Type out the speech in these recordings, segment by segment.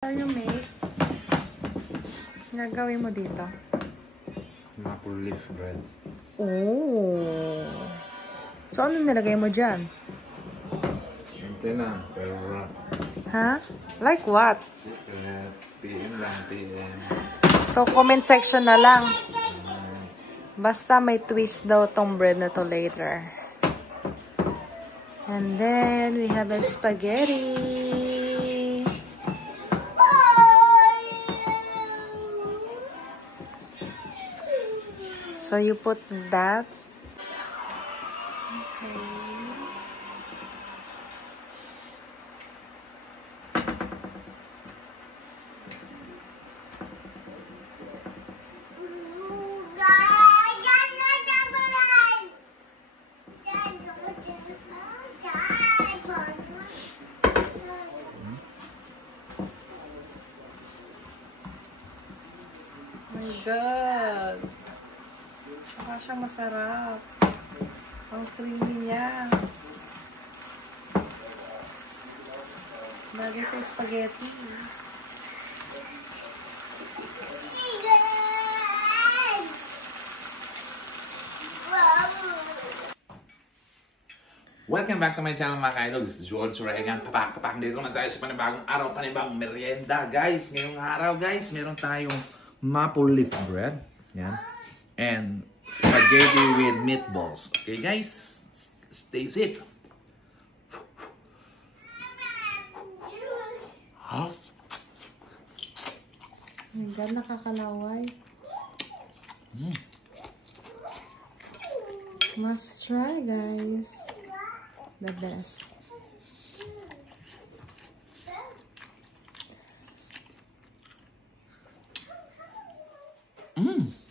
How you make? Gagawin mo dito? Maple leaf bread. Oh. So, ano nilagay mo dyan? Simple na, pero wrap. Ha? Like what? Secret. PM lang, PM. So, comment section na lang. Basta may twist daw tong bread na to later. And then, we have a spaghetti. So, you put that. Okay. My God. Saka siyang masarap. Ang creamy niya. Lagay sa spaghetti. Welcome back to my channel mga ka-idol. This is George Reagan. Papak. Dito naman tayo sa panibagong araw, panibagong merienda. Guys, ngayong araw guys, meron tayong maple leaf bread. Yan. And spaghetti with meatballs. Okay guys, stay safe. Huh? My God, nakakalaway. Must try, guys. The best.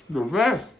The best.